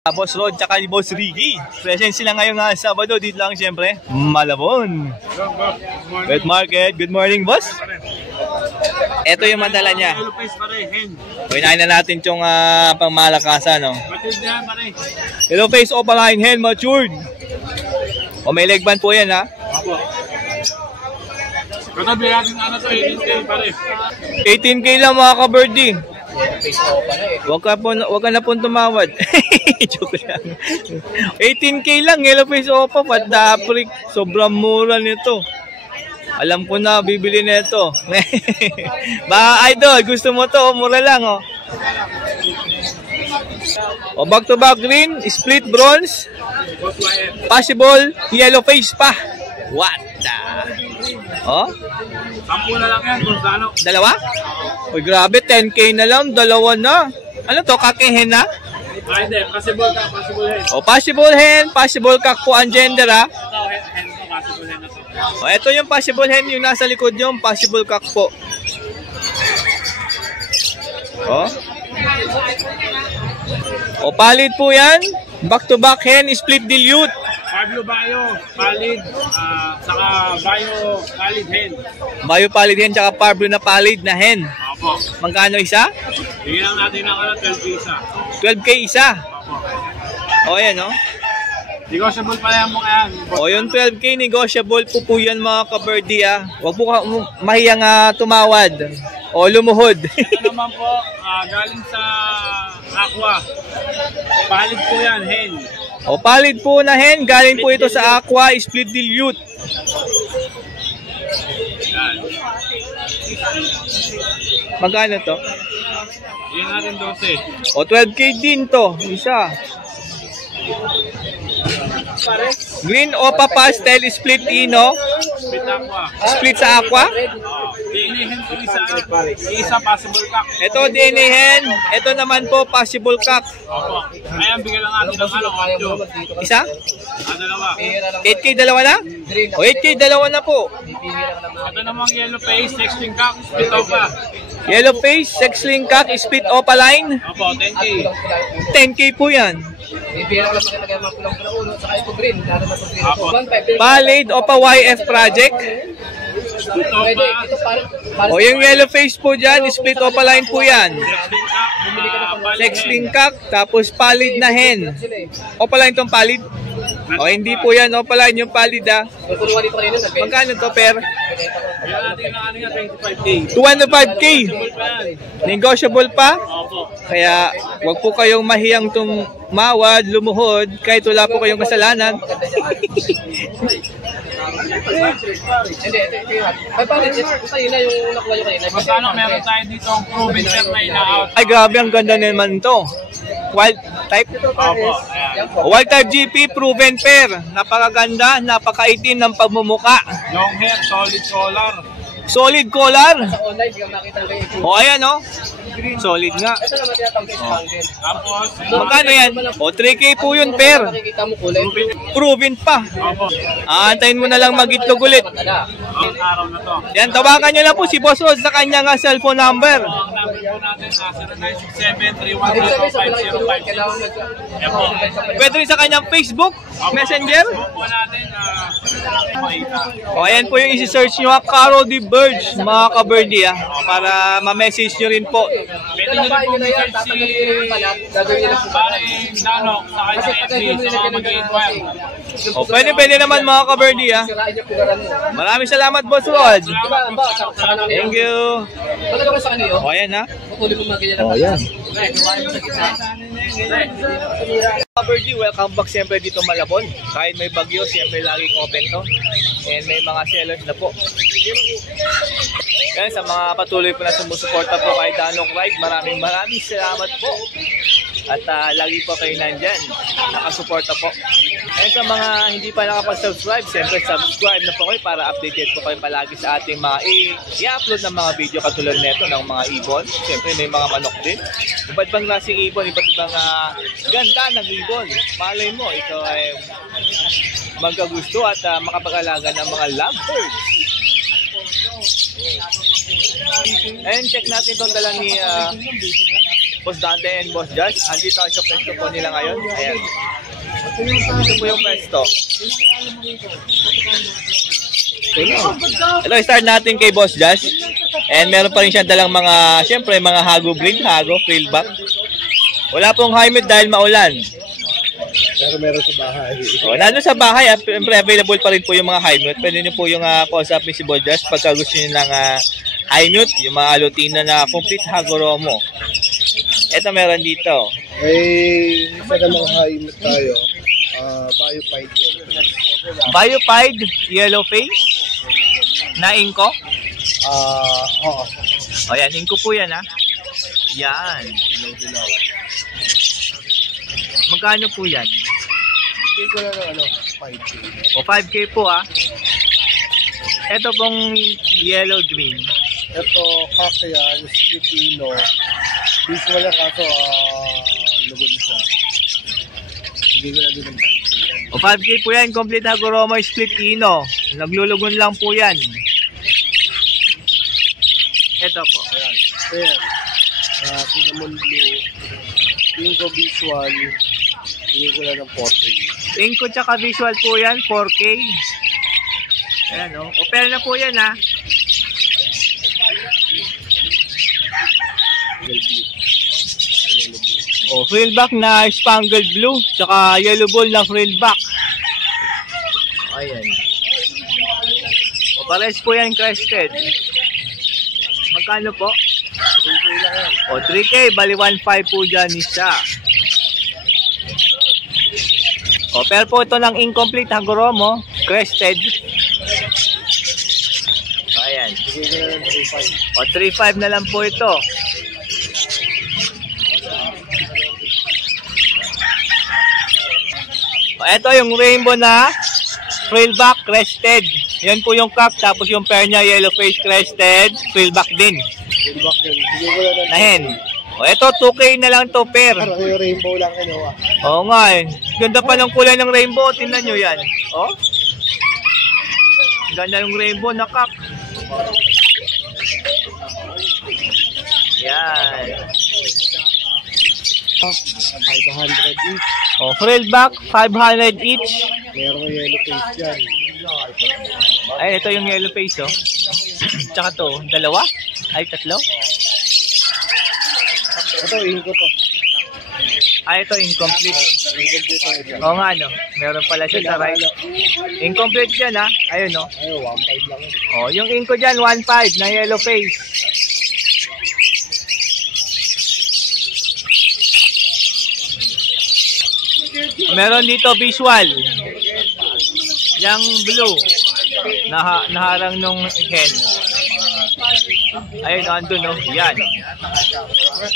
Boss Rod tsaka Boss Ricky. Present sila ngayong Sabado dito lang siyempre, Malabon. Good market. Good morning, boss. Ito yung madala niya. Unahin na natin itong pangmalakasan, no? Hello face opaline hen matured. O may leg band po yan, ha? Apo. Katabi natin ano to, 18K pare. 18K lang mga ka-birdie. Wag ka na pong tumawad. Joke lang. 18K lang, yellow face opa, pataprik. Sobrang mura nito. Alam ko na, bibili nito. Baka idol, gusto mo to, mura lang, oh. O back to back green, split bronze. Possible yellow face pa. What the? Oh? 10 na lang yan, kung saan. Dalawa? Uy, grabe, 10K na lang, dalawa na. Ano to, kakihen na? Ay, hindi, possible ka, possible hen. O, possible hen, possible kak po ang gender, ha? Ito, hen to, possible hen na to. O, ito yung possible hen, yung nasa likod yung possible kak po. O. O, palid po yan. Back to back hen, split dilute. Pablo Bayo, palid, saka Bayo, palid hen. Bayo palid hen, tsaka Pablo na palid na hen. Opo. Magkano isa? Bigyan lang natin ng 12K isa. 12K isa. Opo. O, ayan, o. Negotiable pa yan mo yan. O, yung 12K, negotiable po yan mga ka-birdie, ha. Huwag po mahiyang tumawad. O, lumuhod. Ito naman po, galing sa Aqua. Palid po yan, hen. O, palid po na hen. Galing po ito sa Aqua, split dilute. Yan. Magkano to? Bigyan natin 12. O, 12K din to. Isa. Green Opa Pastel, split ino. Split Aqua. Split sa Aqua. DNA hen po isa. Isa possible cock. Ito DNA hen. Ito naman po possible cock. Opo. Ayan, bigyan lang natin ng 8. Isa? Dalawa. 8K dalawa na? O 8K dalawa na po. Ito namang yellow face, sexting cock, split Opa. Yellow face, sexling cock, split Opa line. Opo, 10K. 10K po yan. Ibigay lang makilagay mga pulang ulo saka ito green. Lalo na sa green. Palid Opa YF project. Split Pwede, Opa. ito para O yung yellow face po dyan, split Opa line po yan. Sexting cock, Sexling cock, tapos palid na hen. sila eh. Opa line tong palid? O hindi po yan, Opa line yung palid, ha. May puluhan dito kanina. Magkano to, per? bigyan natin ng ano nga, 25K. 205K. Possible pa yan. Negotiable pa. Opo. Kaya wag po kayong mahiyang tumawad, lumuhod, kahit wala po kayong kasalanan. Hindi, ito yun. Ay, paano yun na yung nakuha nyo kanina? Magkano meron tayo dito ang proven pair na ina-out? Ay grabe, ang ganda naman to. Wild type. Opo. Ayan. Wild type GP proven pair. Napakaganda, napakaitim ng pagmumuka. Long hair, solid collar. Solid collar. Sa online, hindi ka makita kayo. O ayan, o. Solid nga. Ito naman tinatangkay sa hangin. Tapos, Magkano yan? O 3K po yun pair. Nakikita mo kulay. Proven pa. opo. Aantayin mo na lang mag-itlog ulit. Ang araw na to. Yan, tawagan nyo lang po si Boss Rod sa kanyang cellphone number. Ang number po natin na 0967-310-505. Yan po. Pwede rin sa kanyang Facebook, Messenger. Po natin makita. O ayan po yung isi-search nyo, Caro the Birds, mga ka-birdie, para ma-message nyo rin po. Pwede nyo rin po research si Paring Danok sa kanyang FB sa mga mag-inquire. O pwede naman mga ka-birdie. Sirain niyo pugaran mo. Maraming salamat, Boss Rod. Salamat. Thank you. Talaga ba sa kanyo? O ayan, ha. Patuloy mo mga ganyan. O ayan. Hey. Birdie, welcome back siyempre dito Malabon. Kahit may bagyo, siyempre laging open to. And may mga sellers na po. Kaya sa mga patuloy po na sumusuporta po kay Danok Ride, maraming salamat po. At lagi po kayo nandyan, nakasuporta po. And sa mga hindi pa nakapag-subscribe, siyempre subscribe na po kayo para updated po kayo palagi sa ating mga i-upload ng mga video katulad nito ng mga ibon. Siyempre may mga manok din. Iba't ibang klaseng ibon, iba't ibang ganda ng ibon. Malay mo, ito ay magkagusto at makapag-alaga ng mga lovebirds. And check natin itong dala ni Boss Dante and Boss Josh. Andito sa pwesto po nila ngayon. Ayan. Ito po yung pwesto. Ito, start natin kay Boss Josh. And meron pa rin siya dalang mga, syempre, mga hago breed, hago, frillback. Wala pong high mid dahil maulan. Pero meron sa bahay. O, nandun sa bahay, syempre, available pa rin po yung mga high mute. Pwede nyo po yung kausapin si Boss Josh pagka gusto nyo ng high mute, yung mga alutina na complete hagoromo. Ito meron dito. Isa namang high tayo. Biopide yellow face. Biopide yellow face na inko. Oo. O yan, inko po yan ha. Yan. Magkano po yan? Hindi ko na 5K. O 5K po ha. Ito pong yellow green. Ito, Kakayan, Filipino. Visual lang kaso, lugon siya. Hindi ko na din ng 5K. O 5K po yan, complete hagoromo split ino. Naglulugon lang po yan. Ito po. Ayan. Ayan. Cinnamon blue. Pinko visual. Hindi ko na ng 4K. Inko tsaka visual po yan, 4K. Ayan o. O pero na po yan ha. O frillback na spangled blue. Tsaka yellow ball na frillback. Ayan. O pares po yan crested. Magkano po? 3K lang yan. O 3K, bali 1.5 po dyan isa. O pero po ito ng incomplete hagoromo, crested. O ayan. Hindi ko na ng 3.5. O 3.5 na lang po ito. O ito yung rainbow na frillback crested. Yan po yung cap, tapos yung pair niya yellow face crested, frillback din. Fullback yun. Hindi ko na ng Nahin. O ito 2K na lang to pair. Parang yung rainbow lang kinuha. Oo nga eh. Ganda pa ng kulay ng rainbow. Tingnan nyo yan. Oh. Ganda yung rainbow na cap. Yan. 500 each. Oh, frillback 500 each. Meron yung yellow face yan. Ay, ito yung yellow face oh. Tsaka to, dalawa? Ay, tatlo? Ito, inko to. Ay, ito incomplete. Incomplete ang ito. Oo nga no. Meron pala siya sa right. Incomplete yan ha. Ayun no. Ay, 1.5 lang. Oh, yung inko dyan 1.5 na yellow face. Meron dito visual. Yang blue. Naharang nung hen. Ayun, andun no. Yan.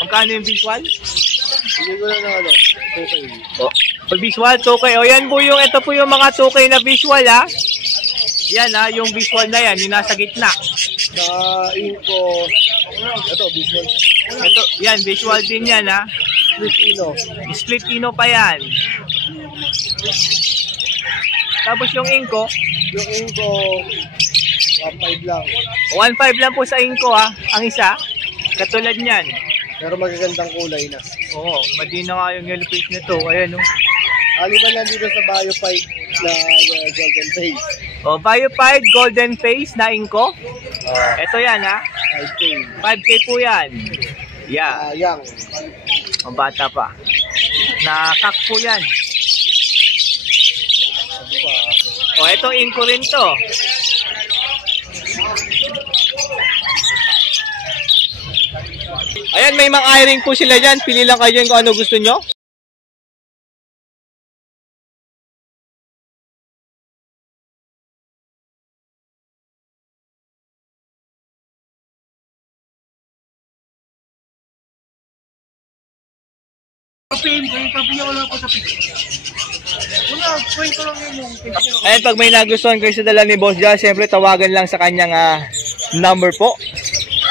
Magkano yung visual? Hindi ko na ng 2K. Oh, pag visual 2K. O yan po yung, ito po yung mga 2K na visual ha. Yan ha, yung visual na yan, yung nasa gitna. Sa inko, ito, visual. Ito, yan, visual din yan ha. Filipino. Split ino pa yan. Tapos yung inko, Yung inko, 1.5 lang. 1.5 lang po sa inko ha, ang isa. Katulad niyan. Pero magagandang kulay na. Oo, madina nga yung yellow face nito. Ayan o. Aliban lang dito sa Biopide na golden face. O, Biopide Golden Face na inko. Ito yan ha. 5K. 5K po yan. Yeah, Yang. ang bata pa. Nakak po yan. Ano pa? O, ito inko rin to. Ayan, may mga earring po sila dyan. Pili lang kayo dyan kung ano gusto nyo. Ayan, pag may nagustuhan kayo sa dala ni Boss Josh, siyempre tawagan lang sa kanyang number po.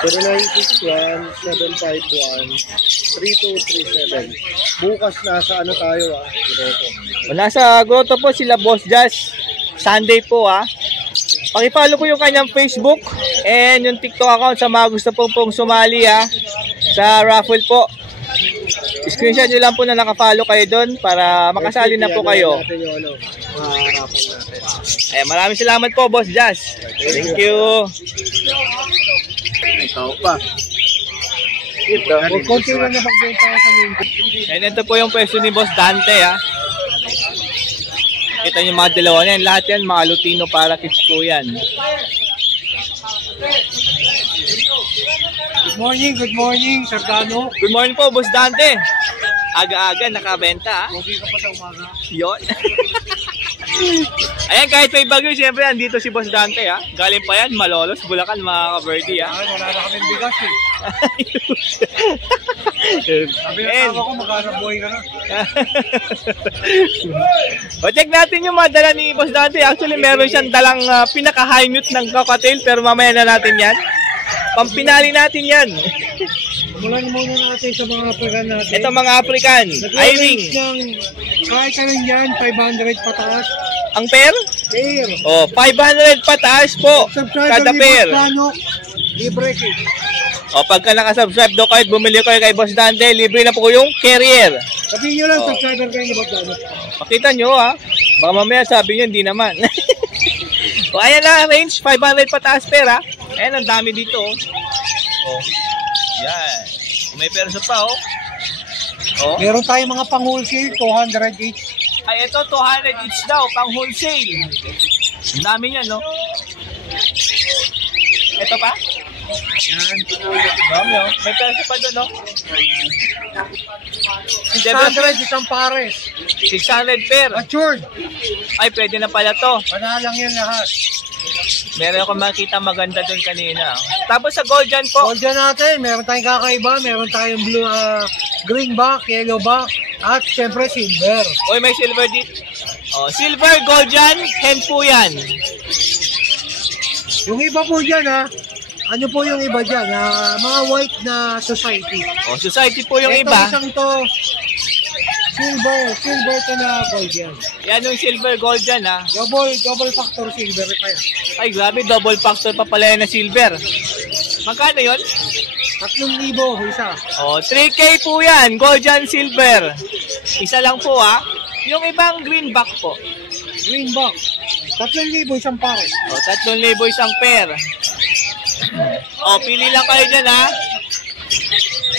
0961-751-3237. Bukas nasa ano tayo Grotto. O, nasa grotto po sila Boss Josh. Sunday po Pakipollow po yung kanyang Facebook and yung TikTok account sa mga gusto pong sumali sa raffle po. Screenshot nyo lang po na nakafollow kayo doon para makasali na po kayo. Natin yung ano, harapan natin. Eh, maraming salamat po, Boss Jazz. Thank you. Ikaw pa. Kung konti lang na pagbenta sa main. And ito po yung pwesto ni Boss Dante, ha. Kita nyo mga dalawa na yan. Lahat yan, mga Lutino para kids po yan. Good morning, Sir Dano. Good morning po, Boss Dante. Aga-aga, nakabenta, ha. Pogi ka pa sa umaga. Yun. Ayan, kahit may bagyo, siyempre, andito si Boss Dante, ha. Galing pa yan, Malolos, Bulacan, mga ka-birdie, ha. Ay, wala na kaming bigas eh. Sabi ng And, tama ko, maghanap buhay ka na. o, check natin yung mga dala ni Boss Dante. Actually, meron siyang dalang pinaka-high mute ng cocktail, pero mamaya na natin yan. Pampinali natin yan. Mulan muna natin sa mga African natin. Ito mga African, I-ring. ng, kahit ka lang yan, 500 pataas. Ang pair? Pair. Oh, 500 pataas po. Kada pair. Libre eh. O, pagka nakasubscribe do kahit bumili kayo kay Boss Dante, libre na po yung carrier. Sabihin nyo lang, subscriber kayo ni Boss Dante. Pakita nyo, ha. Baka mamaya sabi nyo, hindi naman. O, ayan na, range, 500 pataas pair, ha. Ayan, ang dami dito, oh. Oh, yan. May perso pa, oh. Oh. Meron tayong mga pang-wholesale, 200 each. Ay, ito, 200 each daw, pang wholesale. Ang dami niyan, no? Ito pa? Yan. Dami, oh. May perso pa doon, no? 600 isang pares. 600 pair. Matured. Ay, pwede na pala to. Panalang yan lahat. Meron akong makita maganda doon kanina. Tapos sa gold dyan po. Gold dyan natin, meron tayong kakaiba, meron tayong blue, green back, yellow back, at syempre silver. Uy, may silver dito. Oh, silver, gold dyan, hen po yan. Yung iba po dyan ano po yung iba dyan? Mga white na society. Oh, society po yung Ito, iba. isang to, silver to na gold yan. Yan yung silver, gold dyan, ha. Double factor silver pa yan. Ay, grabe, double factor pa pala yan na silver. Magkano yun? 3,000 isa. Oh, 3K po yan, gold dyan, silver. Isa lang po, ha. Yung ibang greenback po. Green back. 3,000 isang pares. Oh, 3,000 isang pair. Oh, pili lang kayo dyan, ha.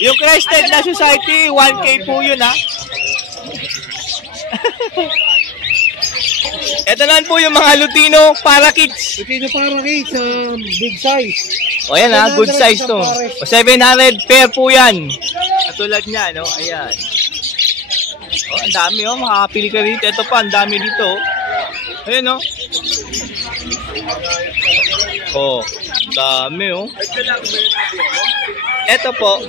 Yung crested na society, 1K po yun, ha. Ito lang po yung mga Lutino para kids. Lutino para kids, big size. O yan, ha, good size to. O 700 pair po yan. Katulad niya, no? Ayan. O, ang dami, oh. Makakapili ka dito. Ito pa, ang dami dito. Oh. Ayan, oh. Oh, dami, oh. Ito po.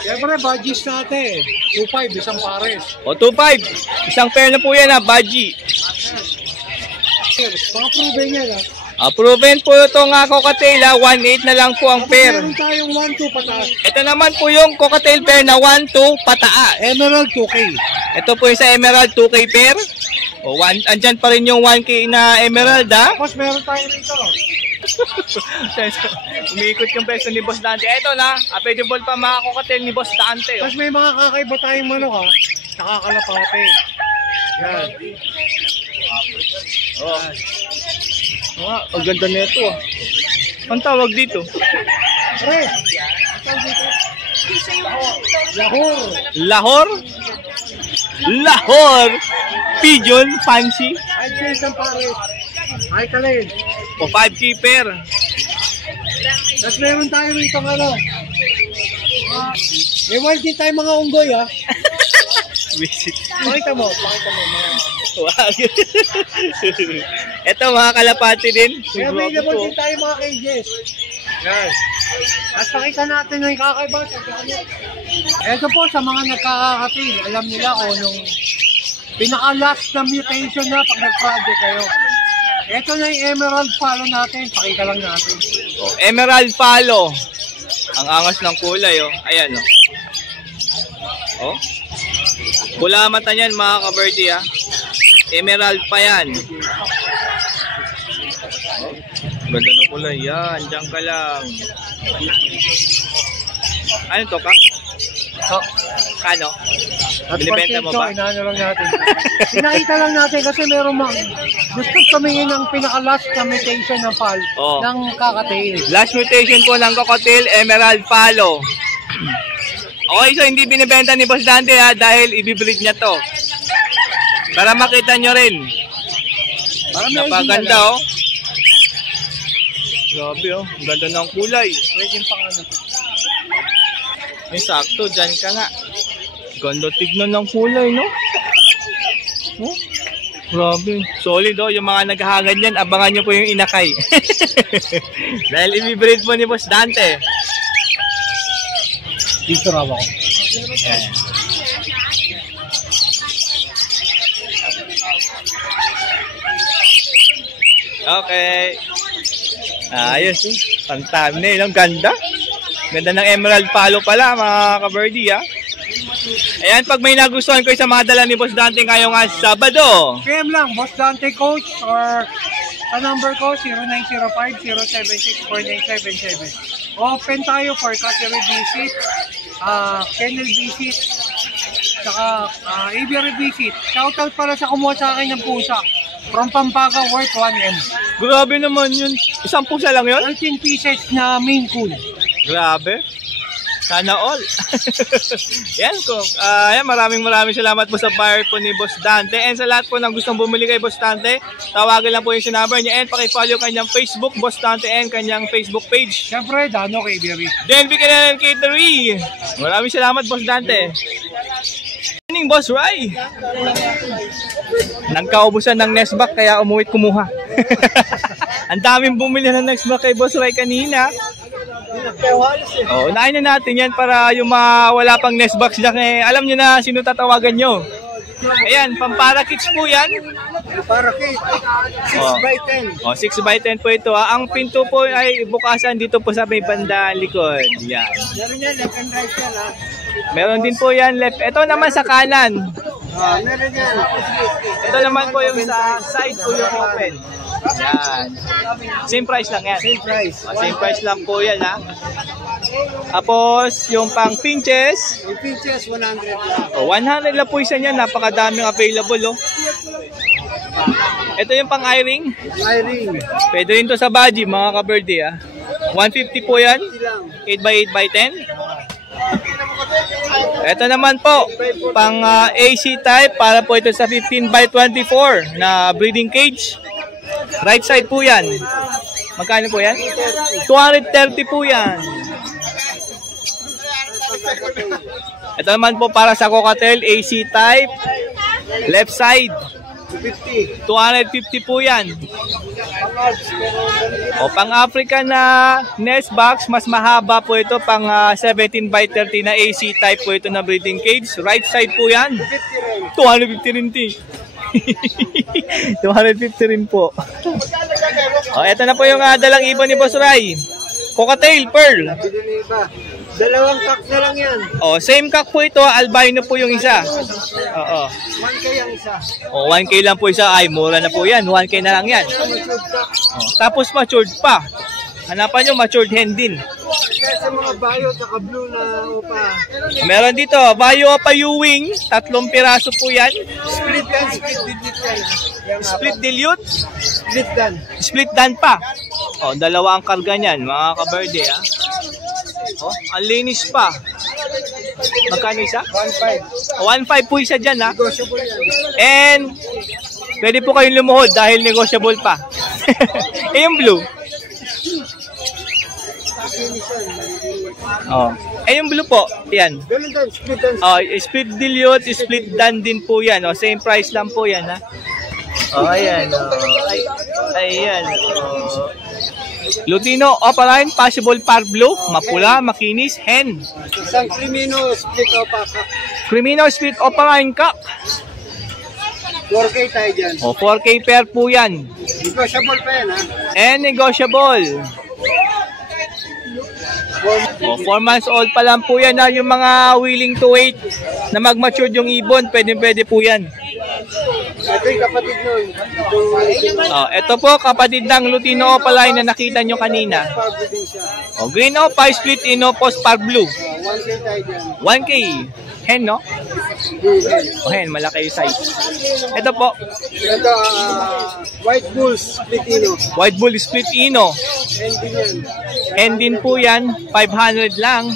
Siyempre, budgies natin. 2,500 isang pares. O, 2,500. Isang pair na po yan, ha, Baji. Mga proven yan, Proven po itong cocktail, ha. 1,800 na lang po ang pair. Meron tayong 1,200 pataas. Ito naman po yung cocktail pair na 1,200 pataas. Emerald 2K. Ito po yung sa Emerald 2K pair. O, andyan pa rin yung 1K na Emerald, ha. Tapos meron tayo rito. Umiikot yung peso ni Boss Dante. Ito na, available pa mga cocktail ni Boss Dante. Oh. Tapos may mga kakaiba tayong manok, nakakalapate. Yan. Oh. Ah, ang ganda nito, ah. Ang tawag dito? Pre, Lahore. Lahore? Lahore Pigeon Fancy. Ay, isang pares. Ay, kalin. O 5K pair. Tapos meron tayo rito may wild din tayo mga unggoy, Visit. Pakita mo mga. Wag. Ito mga kalapati din. May available din tayo mga cages. Yan. At pakita natin yung kakaiba. Ito po sa mga nagkakakatil, alam nila kung anong pinaka-last na mutation na pag nag-project kayo. Ito na yung emerald follow natin. Pakita lang natin. Oh, Emerald Palo. Ang angas ng kulay, oh. Ayan, oh. Oh. Pula mata niyan mga ka-birdie, ha. Emerald pa yan. Oh. Ganda ng kulay. Yan, dyan ka lang. Ano to, Kak? So, Kano? At Binibenta mo ba? Inaano lang natin. Pinakita lang natin kasi meron gusto tumingin ng pinaka-last na mutation ng ng cocktail. Last mutation po ng cocktail, Emerald Palo. Okay, so hindi binibenta ni Boss Dante ha, dahil i-breed niya to. Para makita nyo rin. Napaganda oh. Grabe oh, ganda ng kulay. Pwede pang ano to. May sakto, dyan ka nga. Ganda tignan ng kulay, no? Oh, grabe. Solid oh, yung mga naghahangad yan, abangan nyo po yung inakay. Dahil i-breed po ni Boss Dante. Dito raw ako. Yan. Okay. Ayos. Pang-thumbnail. Ang ganda. Ganda ng Emerald Palo pala, mga ka-birdie, ha? Ayan, pag may nagustuhan ko sa mga dala ni Boss Dante ngayong Sabado. PM lang, Boss Dante Coach, or ang number ko, 0905-076-4977. Open tayo for cutlery visit, kennel visit, saka aviary visit. Shoutout para sa kumuha sa akin ng pusa. From Pampanga, worth 1M. Grabe naman yun. Isang pusa lang yun? 13 pieces na Maine Coon. Grabe. Sana all. Yan ko. Ayan, maraming salamat po sa buyer po ni Boss Dante. And sa lahat po ng gustong bumili kay Boss Dante, tawagan lang po yung number niya. And pakipollow kanyang Facebook, Boss Dante, and kanyang Facebook page. Siyempre, Dano kay Berry. Then, bigyan na ng catery. Maraming salamat, Boss Dante. Morning, Boss Ray. Nagkaubusan ng Nesbak, kaya umuwit kumuha. Ang daming bumili ng Nesbak kay Boss Ray kanina. Unahin na natin yan para yung mga wala pang Nesbox dyan, alam nyo na sino tatawagan nyo. Ayan, pampara kits po yan. Para kit, 6x10. 6x10 po ito. Ang pinto po ay bukasan dito po sa may banda likod. Yan. Meron yan, left and right yan ha. Meron din po yan left. Ito naman sa kanan. Meron yan. Ito naman po yung sa side po yung open. Yan. Same price lang yan. Same price. Same price lang po yan ha. Tapos yung pang pinches. Yung pinches 100 lang. 100 lang po isa niyan. Napakadaming available oh. Ito yung pang eye-ring. Eye-ring. Pwede rin to sa baji mga ka-birdie ah. 150 po yan. 8x8x10. Ito naman po, pang AC type para po ito sa 15x24 na breeding cage. Right side po yan. Magkano po yan? 230 po yan. Ito naman po para sa cocktail, AC type. Left side. 250 po yan. O pang African na nest box, mas mahaba po ito, pang 17x30 na AC type po ito na breeding cage. Right side po yan. 250 rin ti. 250 rin po. O ito na po yung dalang ibon ni Boss Ray. Cocktail pearl. Dalawang cock na lang yan. O same cock po ito, albino po yung isa. Oo. 1K ang isa. O 1K lang po isa. Ay mura na po yan. 1K na lang yan. Tapos matured pa. Hanapan nyo, matured hen din. Kaya sa mga bayo, saka blue na opa. Meron dito, bayo opa Ewing. 3 piraso po yan. Split dan, split dilute yan. Split dilute. Split dan. Split dan pa. O, dalawa ang karga niyan, mga ka-birdie ha. O, ang linis pa. Magkano isa? 1.5. 1.5 po isa dyan ha. Negotiable yan. And, pwede po kayong lumuhod dahil negotiable pa. Eh, yung blue. Oh. Eh yung blue po, yan. Ganun dan, split dan. Oh, split dilute, split dan din po yan. Oh, same price lang po yan, ha. Oh, ayan. Oh. Ayan. Oh. Lutino opaline, possible par blue, mapula, makinis, hen. Isang Crimino split opa cock. Crimino split opaline cock. 4K tayo dyan. Oh, 4K pair po yan. Negotiable pa yan ha. And negotiable. Oh, 4 months old pa lang po yan ha. Yung mga willing to wait na mag-mature yung ibon, pwede po yan. Ito yung kapatid nun. Oh, ito po kapatid ng Lutino opaline na nakita nyo kanina. Oh, green opa, split inopos par blue. 1K tayo dyan. 1K. Hen, no? O hen, malaki yung size. Ito po, Ito, White Bulls, Filipino. White Bull Split Ino. And din yan. Hen din po yan, 500 lang.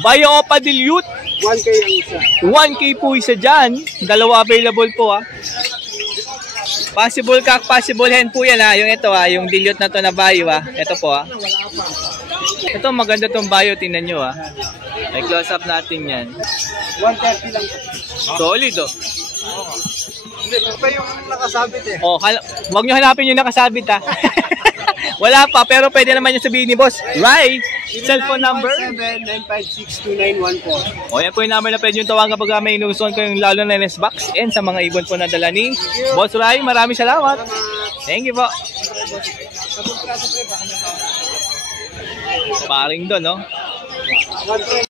Bayo Opa Dilute, 1K ang isa. 1K po isa dyan. Dalawa available po, Possible cock, possible hen po yan, Yung ito, yung dilute na to na bayo, Ito po, Ito, maganda tong bayo, tingnan nyo, May close up natin yan. 130 lang. Solid, Hindi, pa yung nakasabit eh. Huwag nyo hanapin yung nakasabit, Wala pa, pero pwede naman yung sabihin ni Boss. Right? Cellphone number? 957-956-2914. Yan po yung number na pwede yung tawagan kapag may inusuan ko yung lalo na nest box. And sa mga ibon po na dala ni Boss Ray, maraming salamat. Thank you po. Paring doon,